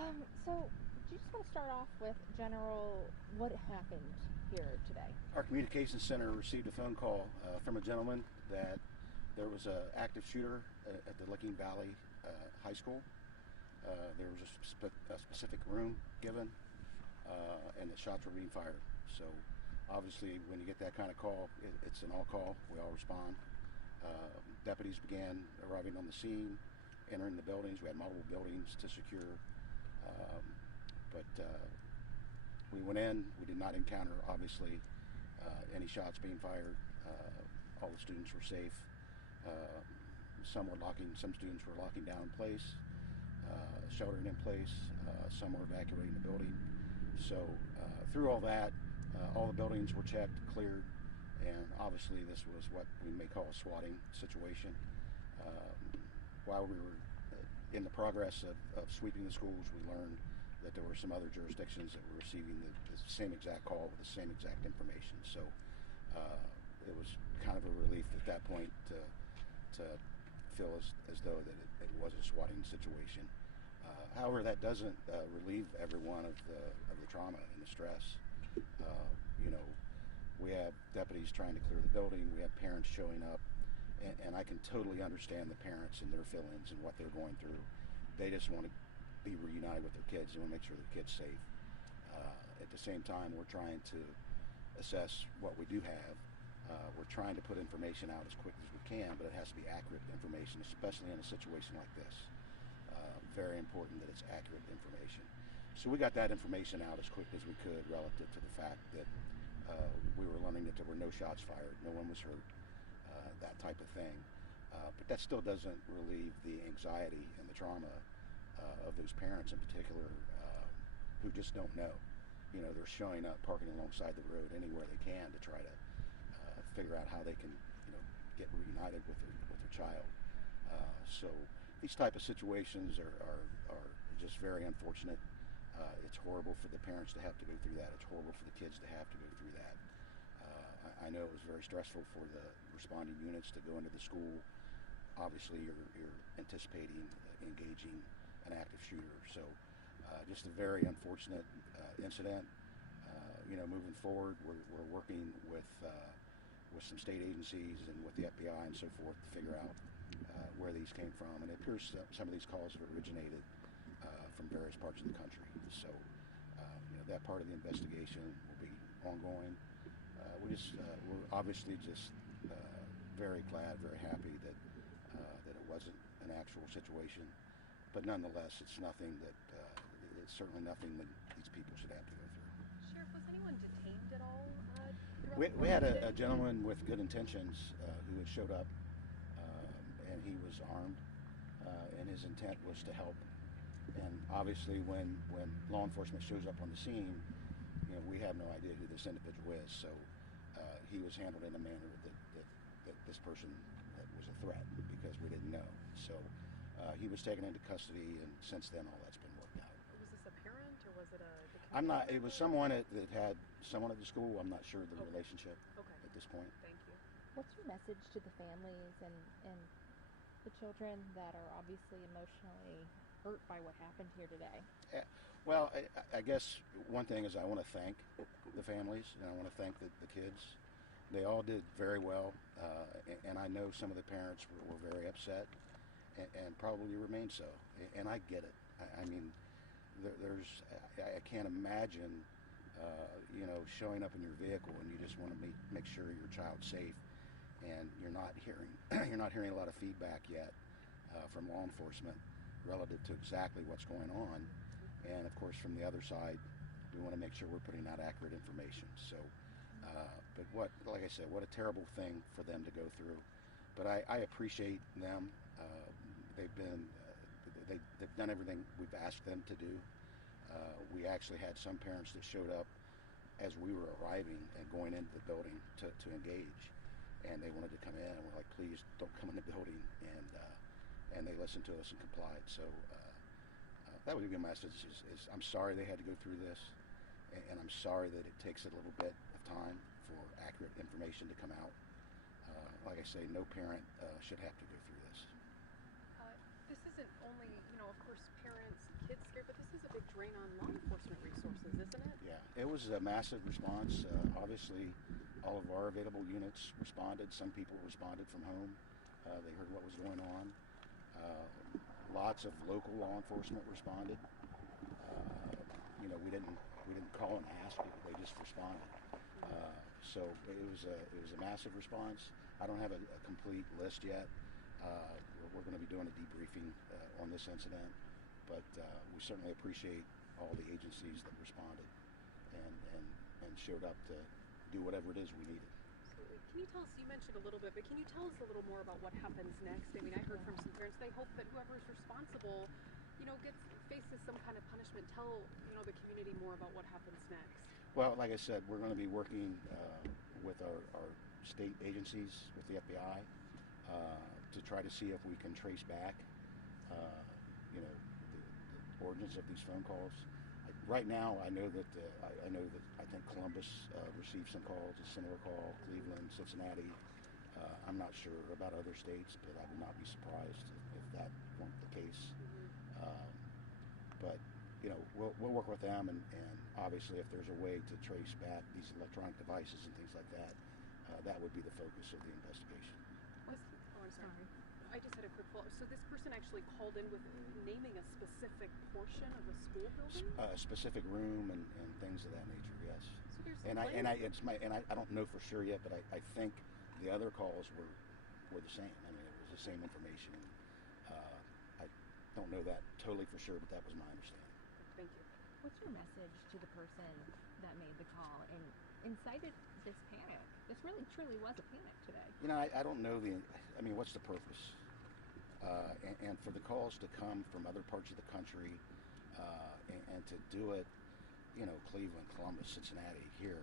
So, do you just want to start off with general what happened here today? Our communications center received a phone call from a gentleman that there was an active shooter at the Licking Valley High School. There was a specific room given, and the shots were being fired. So, obviously, when you get that kind of call, it's an all call. We all respond. Deputies began arriving on the scene, entering the buildings. We had multiple buildings to secure. But we went in. We did not encounter, obviously, any shots being fired. All the students were safe. Some students were locking down in place, sheltering in place. Some were evacuating the building. So through all that, all the buildings were checked, cleared, and obviously this was what we may call a swatting situation. While we were in the progress of sweeping the schools, we learned that there were some other jurisdictions that were receiving the same exact call with the same exact information. So it was kind of a relief at that point to feel as though that it was a swatting situation. However, that doesn't relieve everyone of the trauma and the stress. You know, we have deputies trying to clear the building. We have parents showing up. And I can totally understand the parents and their feelings and what they're going through. They just want to be reunited with their kids. They want to make sure their kids safe. At the same time, we're trying to assess what we do have. We're trying to put information out as quick as we can, but it has to be accurate information, especially in a situation like this. Very important that it's accurate information. So we got that information out as quick as we could relative to the fact that we were learning that there were no shots fired, no one was hurt. That type of thing. But that still doesn't relieve the anxiety and the trauma of those parents in particular who just don't know. You know, they're showing up, parking alongside the road anywhere they can to try to figure out how they can, you know, get reunited with their child. So these type of situations are just very unfortunate. It's horrible for the parents to have to go through that. It's horrible for the kids to have to go through that. I know it was very stressful for the responding units to go into the school. Obviously, you're anticipating engaging an active shooter. So just a very unfortunate incident. You know, moving forward, we're working with some state agencies and with the FBI and so forth to figure out where these came from. And it appears some of these calls have originated from various parts of the country. So, you know, that part of the investigation will be ongoing. We're obviously just very glad, very happy that it wasn't an actual situation, but nonetheless, it's certainly nothing that these people should have to go through. Sheriff, was anyone detained at all throughout We, the we course had of the a day? gentleman with good intentions who had showed up, and he was armed, and his intent was to help. And obviously, when law enforcement shows up on the scene, you know, we have no idea who this individual is. So he was handled in a manner that this person was a threat because we didn't know. So he was taken into custody, and since then, all that's been worked out. Was this a parent or was it the I'm community not. It was member? someone that had someone at the school. I'm not sure of the Okay. relationship Okay. at this point. Thank you. What's your message to the families and the children that are obviously emotionally hurt by what happened here today? Yeah. Well, I guess one thing is I want to thank the families, and I want to thank the kids. They all did very well, and I know some of the parents were very upset, and probably remain so. And I get it. I mean, I can't imagine, you know, showing up in your vehicle and you just want to make sure your child's safe, and you're not hearing a lot of feedback yet from law enforcement relative to exactly what's going on. And of course, from the other side, we want to make sure we're putting out accurate information. So, but like I said, what a terrible thing for them to go through. But I appreciate them. They've done everything we've asked them to do. We actually had some parents that showed up as we were arriving and going into the building to engage, and they wanted to come in, and we're like, please don't come in the building, and they listened to us and complied. So that would be a message: is I'm sorry they had to go through this, and I'm sorry that it takes a little bit of time for accurate information to come out. Like I say, no parent should have to go through this. This isn't only, of course, parents, kids scared, but this is a big drain on law enforcement resources, isn't it? Yeah, it was a massive response. Obviously, all of our available units responded. Some people responded from home. They heard what was going on. Lots of local law enforcement responded. We didn't call and ask people; they just responded. So it was a massive response. I don't have a complete list yet. We're going to be doing a debriefing on this incident, but we certainly appreciate all the agencies that responded and showed up to do whatever it is we needed. Absolutely. Can you tell us, you mentioned a little bit, but can you tell us a little more about what happens next? I mean, I heard from some parents, they hope that whoever is responsible, faces some kind of punishment. Tell, the community more about what happens next. Well, like I said, we're going to be working with our state agencies, with the FBI, to try to see if we can trace back, the origins of these phone calls. Right now, I know that I think Columbus received some calls, a similar call, Cleveland, Cincinnati. I'm not sure about other states, but I would not be surprised if that weren't the case. But we'll work with them, and obviously, if there's a way to trace back these electronic devices and things like that, that would be the focus of the investigation. I'm sorry. I just had a quick follow-up. So this person actually called in with naming a specific portion of the school building? A specific room and things of that nature, yes. So there's I don't know for sure yet, but I think the other calls were the same. I mean, it was the same information. I don't know that totally for sure, but that was my understanding. Thank you. What's your message to the person that made the call and incited this panic? This really truly was a panic today. I don't know what's the purpose? And for the calls to come from other parts of the country and to do it, Cleveland, Columbus, Cincinnati, here,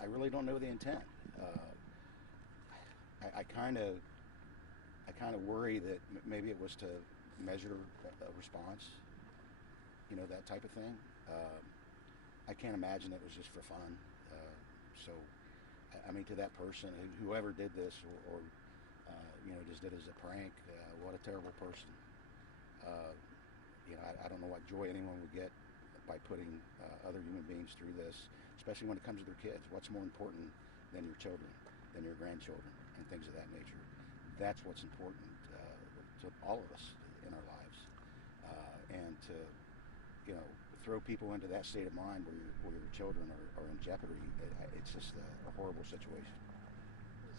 I really don't know the intent. I kind of worry that maybe it was to measure a response, that type of thing. I can't imagine it was just for fun. So, to that person, whoever did this, or just did it as a prank, what a terrible person. I don't know what joy anyone would get by putting other human beings through this, especially when it comes to their kids. What's more important than your children, than your grandchildren, and things of that nature? That's what's important to all of us in our lives. And to, throw people into that state of mind where your children are in jeopardy, it's just a horrible situation.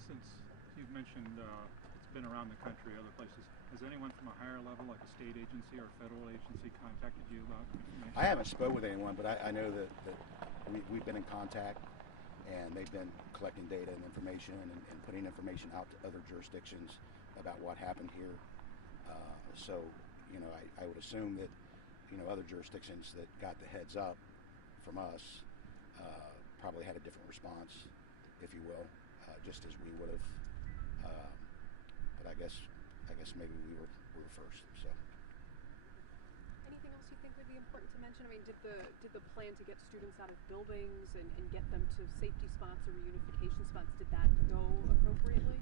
Since you've mentioned it's been around the country, other places, has anyone from a higher level, like a state agency or federal agency, contacted you about information? I haven't spoke with anyone, but I know that we've been in contact, and they've been collecting data and information and putting information out to other jurisdictions about what happened here. So, I would assume that, other jurisdictions that got the heads up from us probably had a different response, if you will, just as we would have. But I guess maybe we were first. So. Anything else you think would be important to mention? I mean, did the plan to get students out of buildings and get them to safety spots or reunification spots, did that go appropriately?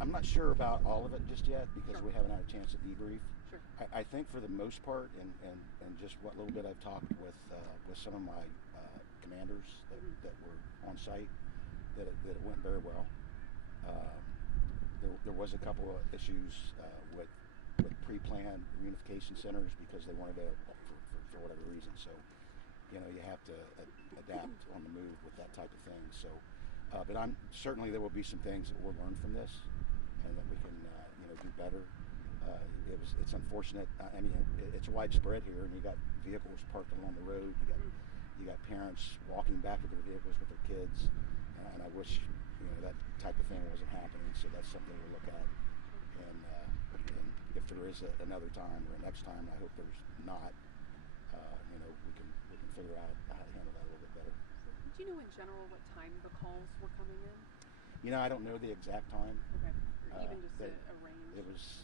I'm not sure about all of it just yet because Sure. we haven't had a chance to debrief. Sure. I think for the most part, and just what little bit I've talked with some of my commanders that were on site, that it went very well. There was a couple of issues with pre-planned reunification centers because they weren't available for whatever reason. So, you have to adapt on the move with that type of thing. So, but certainly there will be some things that we'll learn from this, and that we can do better. It's unfortunate. It's widespread here, and you got vehicles parked along the road. You got parents walking back to their vehicles with their kids, and I wish that type of thing wasn't happening. So that's something we'll look at, and if there is another time or a next time, I hope there's not. We can figure out how to handle that a little bit better. Do you know in general what time the calls were coming in? I don't know the exact time. Okay. Or even just a range? It was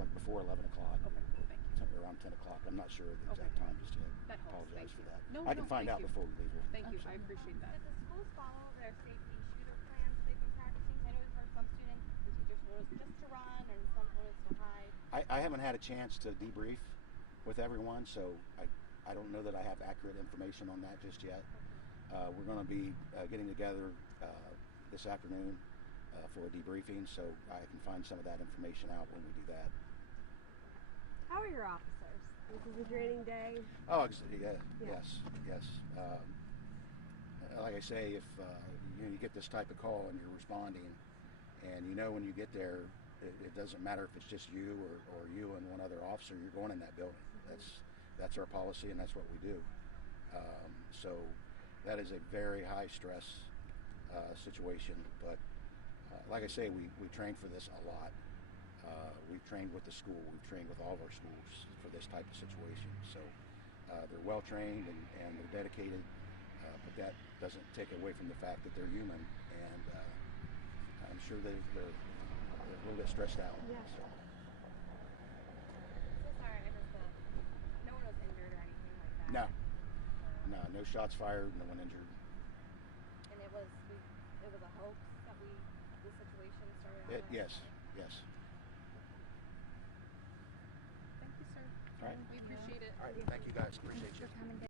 like before 11 o'clock. Okay, thank you. Around 10 o'clock. I'm not sure of the exact time just yet. That helps. Apologize Thank for you. that. No, I can find thank out you. before we leave. Thank you. I appreciate that. Did the schools follow their safety shooter plans they've been practicing? I know we've heard some students and teachers noticed just to run and some noticed to hide. I haven't had a chance to debrief with everyone, so I don't know that I have accurate information on that just yet. We're going to be getting together this afternoon for a debriefing, so I can find some of that information out when we do that. How are your officers? This is a draining day. Oh, yes. Like I say, if you get this type of call and you're responding, and when you get there, it doesn't matter if it's just you or you and one other officer. You're going in that building. That's our policy, and that's what we do. So that is a very high stress situation. But like I say, we trained for this a lot. We've trained with the school. We've trained with all of our schools for this type of situation. So they're well trained and they're dedicated. But that doesn't take away from the fact that they're human, and I'm sure they're a little bit stressed out. Yeah. So. So sorry, I missed that. No one was injured or anything like that. No shots fired, no one injured. And it was a hoax that the situation started out. Yes. Thank you, sir. All right. We appreciate it. All right. Thank you guys. Appreciate you.